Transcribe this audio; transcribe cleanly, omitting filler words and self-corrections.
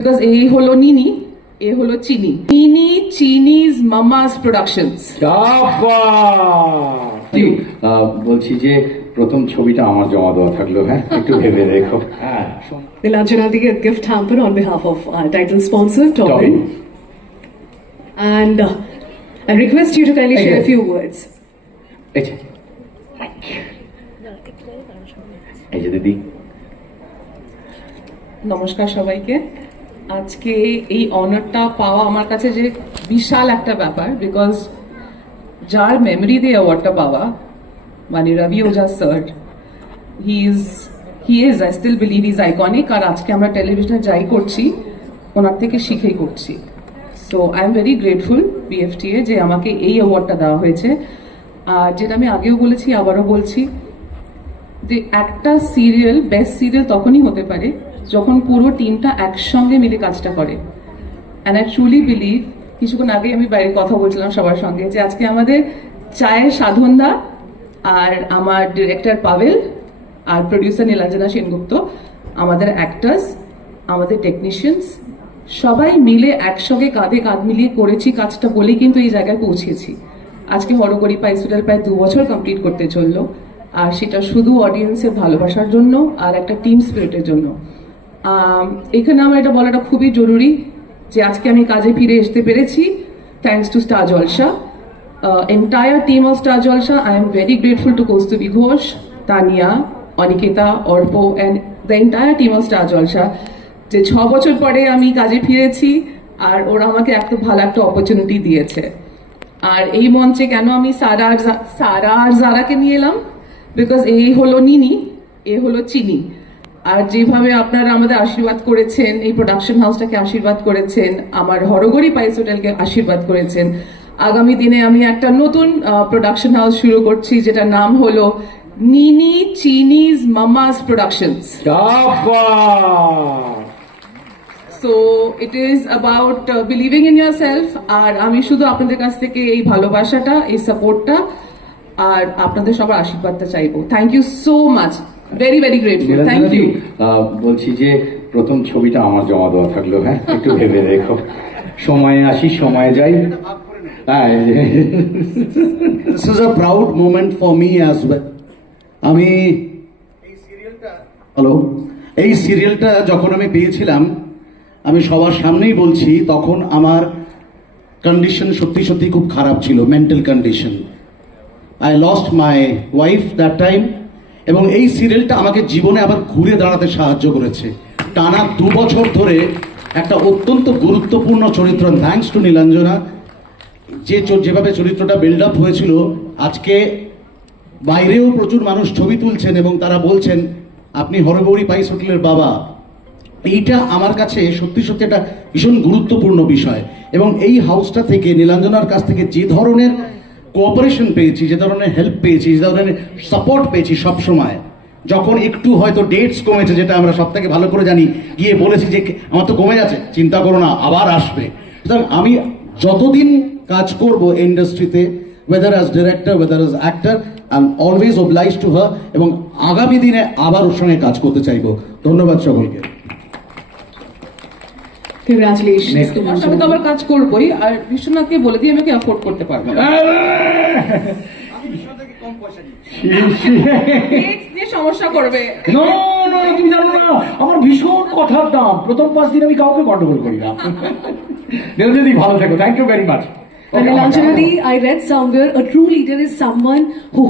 Because এই হলো নিনি, এ হলো চিনি। নিনি চিনিজ মামাস প্রোডাকশনস। বলছি যে প্রথম ছবিটা আমার জমা দেওয়া থাকলো, হ্যাঁ একটু ভেবে দেখো। Nilanjana Di, a gift hamper on behalf of our title sponsor, Tobin. And I request you to kindly share a few words. এই যে দিদি, নমস্কার সবাইকে। আজকে এই অনারটা পাওয়া আমার কাছে যে বিশাল একটা ব্যাপার, বিকজ যার মেমরি দিয়ে অ্যাওয়ার্ডটা পাওয়া মানে Rabi Ojha sir, he is I still believe is iconic. আর আজকে আমরা টেলিভিশনে যাই করছি ওনার থেকে শিখেই করছি। So I am very grateful BFTA যে আমাকে এই অ্যাওয়ার্ডটা দেওয়া হয়েছে। আর যেটা আমি আগেও বলেছি আবারও বলছি যে একটা সিরিয়াল বেস্ট সিরিয়াল তখনই হতে পারে যখন পুরো টিমটা একসঙ্গে মিলে কাজটা করে। অ্যান্ড আই ট্রুলি বিলিভ, কিছুক্ষণ আগে আমি বাইরে কথা বলছিলাম সবার সঙ্গে, যে আজকে আমাদের চায়ের সাধনদা আর আমার ডিরেক্টর পাভেল আর প্রডিউসার নীলাঞ্জনা সেনগুপ্ত, আমাদের অ্যাক্টার্স, আমাদের টেকনিশিয়ানস সবাই মিলে একসঙ্গে কাঁধে কাঁধ মিলিয়ে করেছি কাজটা বলেই কিন্তু এই জায়গায় পৌঁছেছি। আজকে হরগরি পাইসুটাল প্রায় 2 বছর কমপ্লিট করতে চললো, আর সেটা শুধু অডিয়েন্সের ভালোবাসার জন্য আর একটা টিম স্পিরিটের জন্য। এখানে আমার এটা বলাটা খুবই জরুরি যে আজকে আমি কাজে ফিরে আসতে পেরেছি thanks to Star Jalsha, entire team of Star Jalsha. I am very grateful to Kaustuvi Ghosh, Tania, Aniketa, Arpo and the entire team of Star Jalsha, যে 6 বছর পরে আমি কাজে ফিরেছি আর ওরা আমাকে একটা ভালো একটা অপরচুনিটি দিয়েছে। আর এই মঞ্চে কেন আমি সারা আর জারাকে নিয়ে এলাম, বিকজ এই হলো নিনি, এ হলো চিনি। আর যেভাবে আপনারা আমাদের আশীর্বাদ করেছেন, এই প্রোডাকশন হাউসটাকে আশীর্বাদ করেছেন, আমার হরগরি পাইস হোটেলকে আশীর্বাদ করেছেন, আগামী দিনে আমি একটা নতুন প্রোডাকশন হাউস শুরু করছি যেটার নাম হলো Nini Chinis mamas productions. So it is about believing in yourself. আর আমি শুধু আপনাদের কাছ থেকে এই ভালোবাসাটা, এই সাপোর্টটা আর আপনাদের সবার আশীর্বাদটা চাইবো। Thank you so much, very very grateful, thank you. বলছি যে প্রথম ছবিটা আমার জমা দেওয়া থাকলো, হ্যাঁ একটু ভেবে দেখো। সময়ে আসি সময়ে যাই। This is a proud moment for me as well. আমি এই সিরিয়ালটা যখন আমি পেয়েছিলাম, আমি সবার সামনেই বলছি, তখন আমার কন্ডিশন সত্যি সত্যি খুব খারাপ ছিল, mental condition. I lost my wife that time, এবং এই সিরিয়ালটা আমাকে জীবনে আবার ঘুরে দাঁড়াতে সাহায্য করেছে। টানা 2 বছর ধরে একটা অত্যন্ত গুরুত্বপূর্ণ চরিত্র, থ্যাঙ্কস টু নীলাঞ্জনা, যেভাবে চরিত্রটা বিল্ড আপ হয়েছিল। আজকে বাইরেও প্রচুর মানুষ ছবি তুলছেন এবং তারা বলছেন আপনি হরগৌরী পাইস হোটেলের বাবা। এইটা আমার কাছে সত্যি সত্যি একটা ভীষণ গুরুত্বপূর্ণ বিষয়। এবং এই হাউসটা থেকে, নীলাঞ্জনার কাছ থেকে যে ধরনের কোঅপারেশন পেয়েছি, যে ধরনের হেল্প পেয়েছি, যে ধরনের সাপোর্ট পেয়েছি সব সময়, যখন একটু হয়তো ডেটস কমেছে, যেটা আমরা সব থেকে ভালো করে জানি, গিয়ে বলেছি যে আমার তো কমে যাচ্ছে, চিন্তা করো না আবার আসবে। সুতরাং আমি যতদিন কাজ করব ইন্ডাস্ট্রিতে, whether as director, whether as actor, I'm always obliged to her, এবং আগামী দিনে আবার ওর সঙ্গে কাজ করতে চাইবো। ধন্যবাদ সকলকে। Congratulations. আমি তো আবার কাজ করবোই, আর বিশ্বনাথকে বলে দিয়ে আমাকে অ্যাফোর্ড করতে পারবো না। সমস্যা করবে। তুমি জানো না আমার ভীষণ কথার দাম, প্রথম 5 দিন আমি কাউকে গন্ডগোল করি না। নীলাঞ্জনা, ভালো থেকো, thank you very much. Nilanjana Di, I read somewhere a true leader is someone who